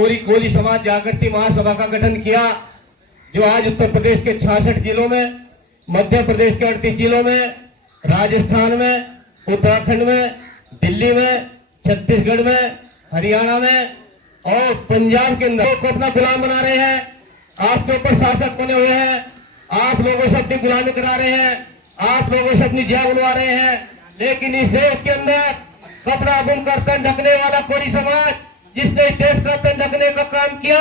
कोली समाज जागृति महासभा का गठन किया, जो आज उत्तर प्रदेश के 66 जिलों में, मध्य प्रदेश के 38 जिलों में, राजस्थान में, उत्तराखंड में, दिल्ली में, छत्तीसगढ़ में, हरियाणा में और पंजाब के अंदर को अपना गुलाम बना रहे हैं। आपके ऊपर शासक बने हुए हैं, आप लोगों से अपनी गुलामी करा रहे हैं, आप लोगों से अपनी जय बुलवा रहे हैं। लेकिन इस देश के अंदर कपड़ा बुनकर तन ढकने वाला कोई समाज, जिसने इस देश का तन ढकने का काम किया,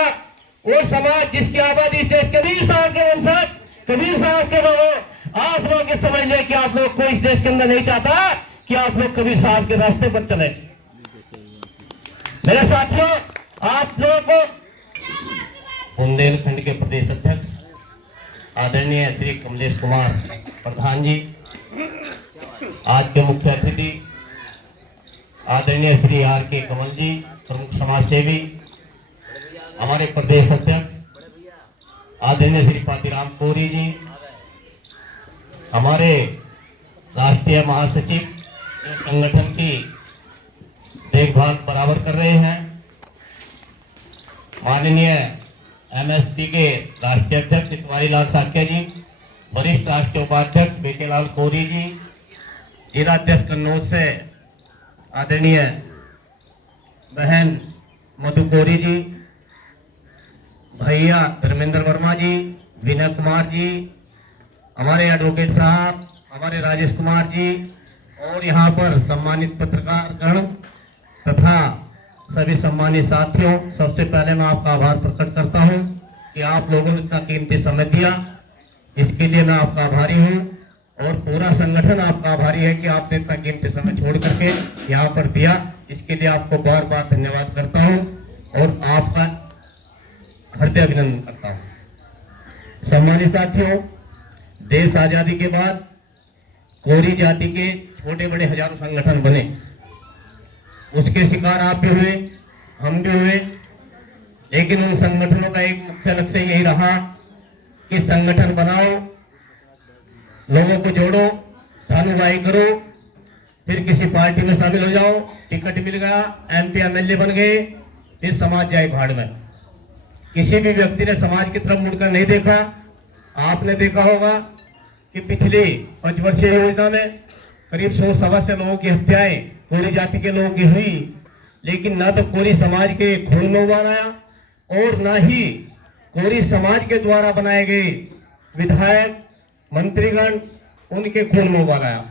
वो समाज जिसकी आबादी इस देश के 20 साल के वंशज, कबीर साहब के लोग, आप लोग ये समझ ले कि आप लोग को इस देश के अंदर नहीं चाहता कि आप लोग कबीर साहब के रास्ते पर चले। मेरे साथियों, आप लोग को बुंदेलखंड के प्रदेश अध्यक्ष आदरणीय श्री कमलेश कुमार प्रधान जी, आज के मुख्य अतिथि आदरणीय श्री आर के कमल जी, प्रमुख समाज सेवी, हमारे प्रदेश अध्यक्ष आदरणीय श्री पातीराम कोरी जी, हमारे राष्ट्रीय महासचिव जो संगठन की देखभाल बराबर कर रहे हैं, माननीय एमएसपी के राष्ट्रीय अध्यक्ष कुमारी लाल साक्य जी, वरिष्ठ राष्ट्रीय उपाध्यक्ष बेकेलाल कोरी जी, जिला अध्यक्ष कन्नौज से आदरणीय बहन मधु कोरी जी, भैया धर्मेंद्र वर्मा जी, विनय कुमार जी, हमारे एडवोकेट साहब, हमारे राजेश कुमार जी और यहाँ पर सम्मानित पत्रकार गण तथा सभी सम्मानित साथियों, सबसे पहले मैं आपका आभार प्रकट करता हूँ कि आप लोगों ने इतना कीमती समय दिया। इसके लिए मैं आपका आभारी हूँ और पूरा संगठन आपका आभारी है कि आपने इतना कीमती समय छोड़ करके यहाँ पर दिया। इसके लिए आपको बार बार धन्यवाद करता हूँ और आपका हृदय अभिनंदन करता हूँ। सम्मानित साथियों, देश आजादी के बाद कोरी जाति के छोटे बड़े हजारों संगठन बने, उसके शिकार आप भी हुए, हम भी हुए, लेकिन उन संगठनों का एक मुख्य लक्ष्य यही रहा कि संगठन बनाओ, लोगों को जोड़ो, धानुवाई करो, फिर किसी पार्टी में शामिल हो जाओ, टिकट मिल गया, एमपी एमएलए बन गए, फिर समाज जाए भाड़ में। किसी भी व्यक्ति ने समाज की तरफ मुड़कर नहीं देखा। आपने देखा होगा कि पिछली 5 वर्षीय योजना में करीब 100 लोगों की हत्याएं कोरी जाति के लोगों की हुई, लेकिन ना तो कोरी समाज के खून में उबाल आया और ना ही कोरी समाज के द्वारा बनाए गए विधायक मंत्रीगण उनके खून में उबाल आया।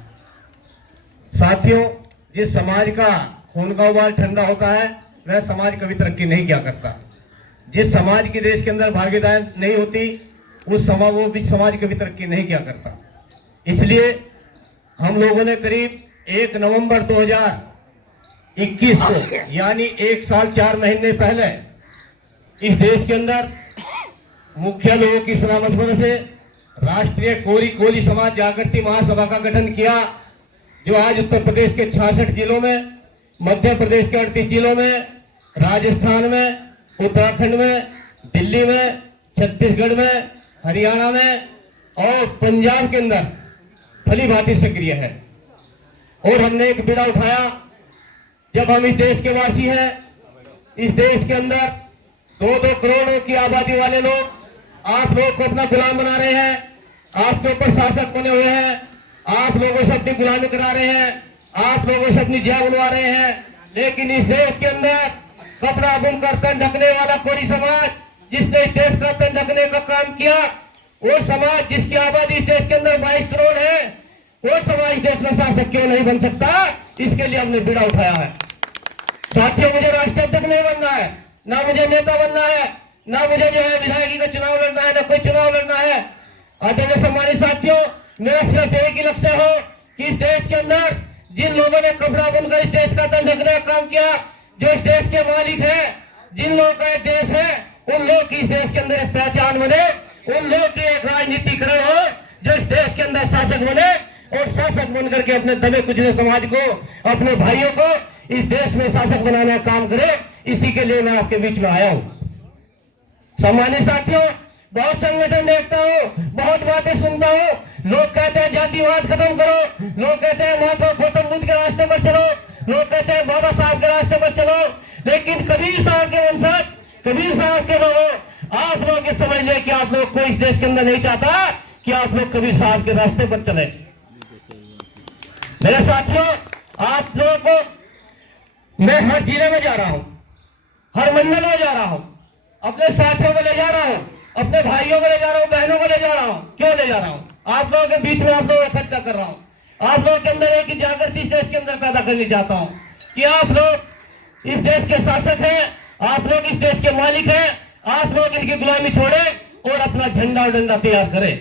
साथियों, जिस समाज का खून का उबाल ठंडा होता है वह समाज कभी तरक्की नहीं किया करता। जिस समाज की देश के अंदर भागीदारी नहीं होती उस समाज वो भी समाज कभी तरक्की नहीं किया करता। इसलिए हम लोगों ने करीब 1 नवंबर 2021 को, यानी 1 साल 4 महीने पहले, इस देश के अंदर मुख्य लोगों की सलाह मशवरे से राष्ट्रीय कोली समाज जागृति महासभा का गठन किया, जो आज उत्तर प्रदेश के 66 जिलों में, मध्य प्रदेश के 38 जिलों में, राजस्थान में, उत्तराखंड में, दिल्ली में, छत्तीसगढ़ में, हरियाणा में और पंजाब के अंदर भली भांति सक्रिय है। और हमने एक बीड़ा उठाया, जब हम इस देश के वासी हैं, इस देश के अंदर 2-2 करोड़ की आबादी वाले लोग आप लोगों को अपना गुलाम बना रहे हैं, आपके ऊपर शासक बने हुए हैं, आप लोगों से अपनी गुलामी करा रहे हैं, आप लोगों से अपनी जय बुलवा रहे हैं। लेकिन इस देश के अंदर कपड़ा बुनकर तन ढकने वाला कोई समाज, जिसने इस देश का तन ढकने का काम किया, वो समाज जिसकी आबादी इस देश के अंदर 22 करोड़ है, वो समाज देश में शासक क्यों नहीं बन सकता? इसके लिए हमने बीड़ा उठाया है। साथियों, मुझे राष्ट्रीय अध्यक्ष नहीं बनना है, ना मुझे नेता बनना है, ना मुझे जो है विधायकी का चुनाव लड़ना है, ना कोई चुनाव लड़ना है। आदरणीय सम्मानित साथियों, मेरा सिर्फ एक ही लक्ष्य हो कि इस देश के अंदर जिन लोगों ने कपड़ा बुनकर इस देश का तन ढकने का काम किया, जो इस देश के मालिक है, जिन लोगों का देश है, उन लोग की इस देश के अंदर एक पहचान बने, उन लोग की एक राजनीतिकरण हो, जो इस देश के अंदर शासक बने और शासक बन करके अपने दबे कुचले समाज को, अपने भाइयों को इस देश में शासक बनाने का काम करे। इसी के लिए मैं आपके बीच में आया हूँ। सम्मानित साथियों, बहुत संगठन देखता हूँ, बहुत बातें सुनता हूँ। लोग कहते हैं जातिवाद खत्म करो, लोग कहते हैं महात्मा गौतम बुद्ध के रास्ते पर चलो, लोग कहते हैं बाबा साहब के रास्ते पर चलो, लेकिन कबीर साहब के वंशज, देश के अंदर नहीं चाहता कि आप लोग कबीर साहब के रास्ते पर चले। मेरे साथियों, आप लोगों को मैं हर जिले में जा रहा हूं, हर मंडल में जा रहा हूं, अपने साथियों को ले जा रहा हूं, अपने भाइयों को ले जा रहा हूं, बहनों को ले जा रहा हूं। क्यों ले जा रहा हूं? आप लोगों के बीच में आप लोगों को इकट्ठा कर रहा हूं। आप लोगों के अंदर एक ही जागृति इस देश के अंदर पैदा करनी चाहता हूं कि आप लोग इस देश के शासक हैं, आप लोग इस देश के मालिक हैं, आप लोग इनकी गुलामी छोड़े और अपना झंडा और डंडा तैयार करें।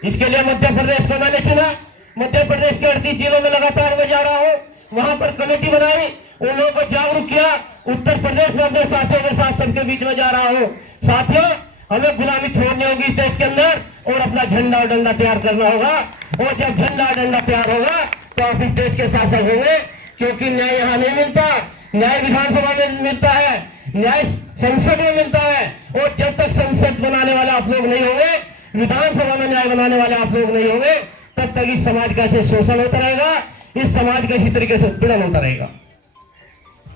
इसके लिए मध्य प्रदेश को मैंने चुना। मध्य प्रदेश के 38 जिलों में लगातार मैं जा रहा हूँ, वहां पर कमेटी बनाई, उन लोगों को जागरूक किया। उत्तर प्रदेश में अपने साथियों के साथ सबके बीच में जा रहा हूँ। साथियों, हमें गुलामी छोड़नी होगी इस देश के अंदर और अपना झंडा और डंडा तैयार करना होगा। और जब झंडा और डंडा तैयार होगा तो आप इस देश के शासक होंगे, क्योंकि न्याय यहाँ नहीं मिलता, न्याय विधानसभा में मिलता है, न्याय संसद में मिलता है। और जब तक संसद बनाने वाले आप लोग नहीं होंगे, विधानसभा में न्याय बनाने वाले आप लोग नहीं होंगे, तब तक इस समाज का ऐसे शोषण होता रहेगा, इस समाज का इसी तरीके से उत्पीड़न होता रहेगा।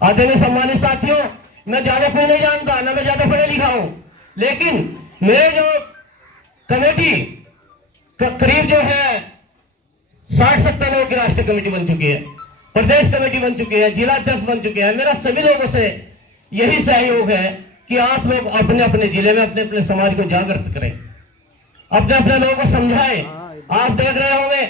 आदरणीय सम्मानित साथियों, मैं ज्यादा कोई नहीं जानता, ना मैं ज्यादा पढ़ा लिखा हूं, लेकिन मेरे जो कमेटी करीब जो है 60-70 लोगों की राष्ट्रीय कमेटी बन चुकी है, प्रदेश कमेटी बन चुकी है, जिला अध्यक्ष बन चुके हैं। मेरा सभी लोगों से यही सहयोग है कि आप लोग अपने अपने जिले में अपने अपने समाज को जागृत करें, अपने अपने लोगों को समझाएं। आप देख रहे होंगे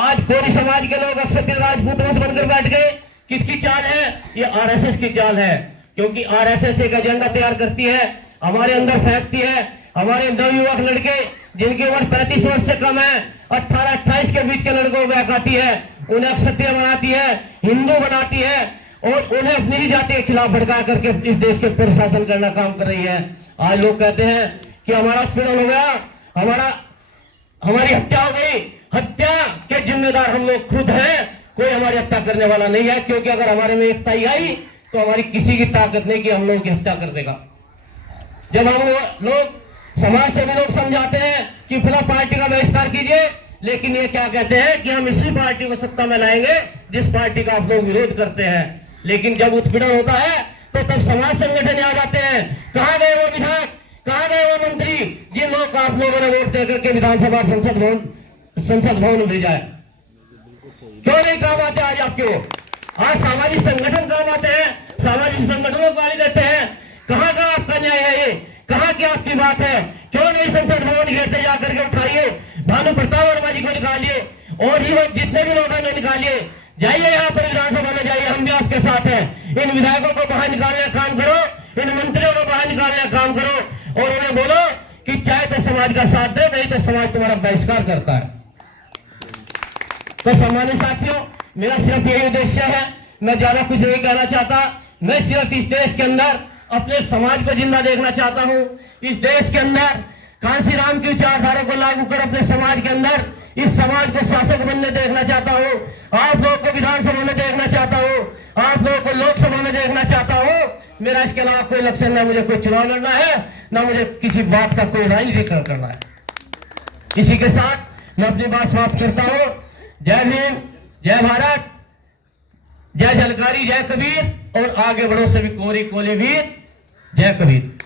आज कोरी समाज के लोग अक्षत्रिय राजपूत वंश बनकर बैठ गए। किसकी चाल है? ये आरएसएस की चाल है, क्योंकि आरएसएस एक एजेंडा तैयार करती है, हमारे अंदर फेंकती है। हमारे नवयुवक लड़के जिनकी उम्र 35 वर्ष से कम है, 18-28 के बीच के लड़कों को बहकाती है, उन्हें अक्षत्रिय बनाती है, हिंदू बनाती है और उन्हें अपनी ही जाति के खिलाफ भड़का करके इस देश के प्रशासन करना काम कर रही है। आज लोग कहते हैं कि हमारा उत्पीड़न हो गया, हमारी हत्या हो गई। हत्या के जिम्मेदार हम लोग खुद हैं, कोई हमारी हत्या करने वाला नहीं है, क्योंकि अगर हमारे में एकता ही आई तो हमारी किसी की ताकत नहीं कि हम लोगों की हत्या कर देगा। जब हम लोग समाज से भी लोग समझाते हैं कि फिलहाल पार्टी का बहिष्कार कीजिए, लेकिन ये क्या कहते हैं कि हम इसी पार्टी को सत्ता में लाएंगे जिस पार्टी का आप लोग विरोध करते हैं। लेकिन जब उत्पीड़न होता है तो तब समाज संगठन आ जाते हैं। कहां गए वो विधायक, कहां गए वो मंत्री जिन लोग आप लोगों ने वोट देकर के विधानसभा संसद भवन में भेजा है? क्यों नहीं काम आते आज आपके वो? आज सामाजिक संगठन काम आते हैं, सामाजिक संगठनों को गाली देते हैं। कहां का आपका न्याय है? ये कहां की आपकी बात है? क्यों नहीं संसद भवन घेरते जाकर के उठाइए, भानु प्रताप वर्मा जी को निकालिए और ही जितने भी लोगों ने निकालिए, जाइए यहाँ पर विधानसभा में जाइए, हम भी आपके साथ हैं। इन विधायकों को बाहर निकालने का काम करो, इन मंत्रियों को बाहर निकालने का काम करो और उन्हें बोलो कि चाहे तो समाज का साथ दे, नहीं तो समाज तुम्हारा बहिष्कार करता है। तो सम्मानित साथियों, मेरा सिर्फ यही उद्देश्य है, मैं ज्यादा कुछ नहीं कहना चाहता। मैं सिर्फ इस देश के अंदर अपने समाज को जिंदा देखना चाहता हूँ। इस देश के अंदर कांशीराम की विचारधारा को लागू कर अपने समाज के अंदर इस समाज को शासक बनने देखना चाहता हूँ। आप लोगों को विधानसभा में देखना चाहता हूँ, आप लोगों को लोकसभा में देखना चाहता हूँ। मेरा इसके अलावा कोई लक्ष्य, ना मुझे कोई चुनाव लड़ना है, ना मुझे किसी बात का कोई राजनीतिकरण करना है। इसी के साथ मैं अपनी बात समाप्त करता हूँ। जय भीम, जय भारत, जय झलकारी, जय कबीर और आगे बढ़ो सभी कोरी कोली वीर, जय कबीर।